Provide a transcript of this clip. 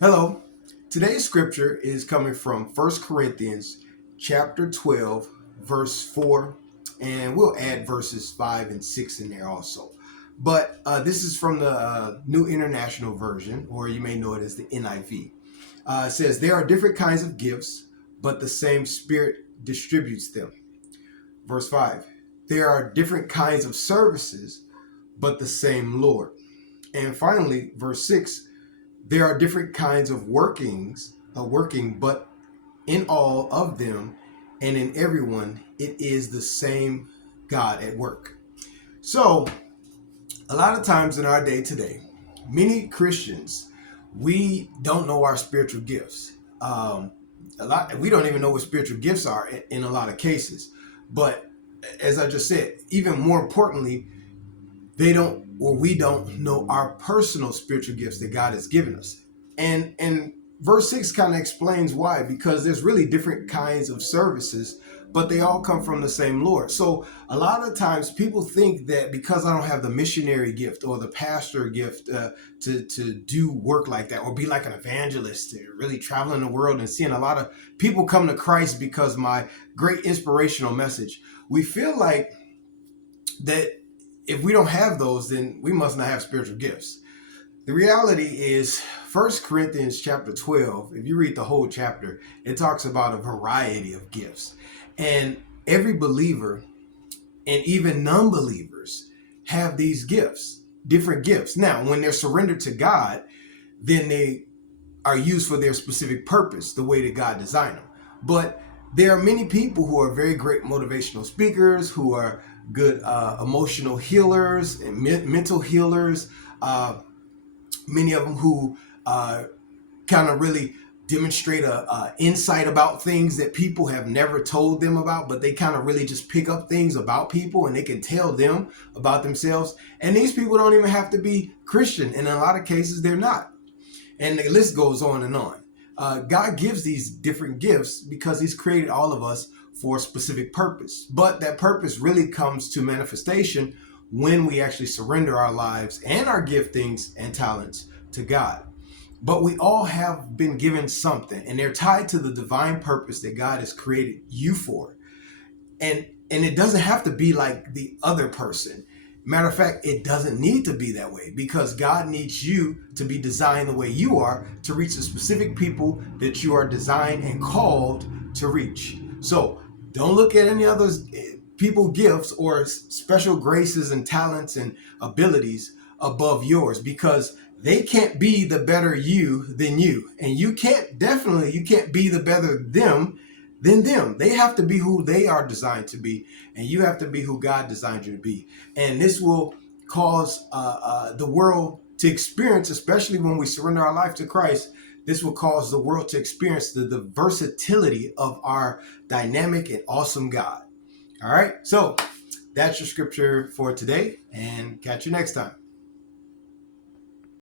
Hello. Today's scripture is coming from First Corinthians chapter 12, verse 4, and we'll add verses 5 and 6 in there also. But this is from the New International Version, or you may know it as the NIV. It says, there are different kinds of gifts, but the same Spirit distributes them. Verse 5, there are different kinds of services, but the same Lord. And finally, verse 6, there are different kinds of working, but in all of them and in everyone, it is the same God at work. So, a lot of times in our day today, many Christians, we don't know our spiritual gifts. We don't even know what spiritual gifts are in a lot of cases. But as I just said, even more importantly, we don't know our personal spiritual gifts that God has given us. And verse 6 kind of explains why, because there's really different kinds of services, but they all come from the same Lord. So a lot of times people think that because I don't have the missionary gift or the pastor gift to do work like that, or be like an evangelist, really traveling the world and seeing a lot of people come to Christ because my great inspirational message, we feel like that if we don't have those, then we must not have spiritual gifts. The reality is First Corinthians chapter 12, if you read the whole chapter, it talks about a variety of gifts. And every believer and even non-believers have these gifts, different gifts. Now, when they're surrendered to God, then they are used for their specific purpose, the way that God designed them. But there are many people who are very great motivational speakers, who are good emotional healers and mental healers. Many of them who kind of really demonstrate a insight about things that people have never told them about, but they kind of really just pick up things about people and they can tell them about themselves. And these people don't even have to be Christian. And in a lot of cases, they're not. And the list goes on and on. God gives these different gifts because he's created all of us for a specific purpose. But that purpose really comes to manifestation when we actually surrender our lives and our giftings and talents to God. But we all have been given something, and they're tied to the divine purpose that God has created you for. And it doesn't have to be like the other person. Matter of fact, it doesn't need to be that way, because God needs you to be designed the way you are to reach the specific people that you are designed and called to reach. So don't look at any other people gifts or special graces and talents and abilities above yours, because they can't be the better you than you. And you can't be the better them than them. They have to be who they are designed to be, and you have to be who God designed you to be. And this will cause the world to experience, especially when we surrender our life to Christ, this will cause the world to experience the versatility of our dynamic and awesome God. All right, so that's your scripture for today, and catch you next time.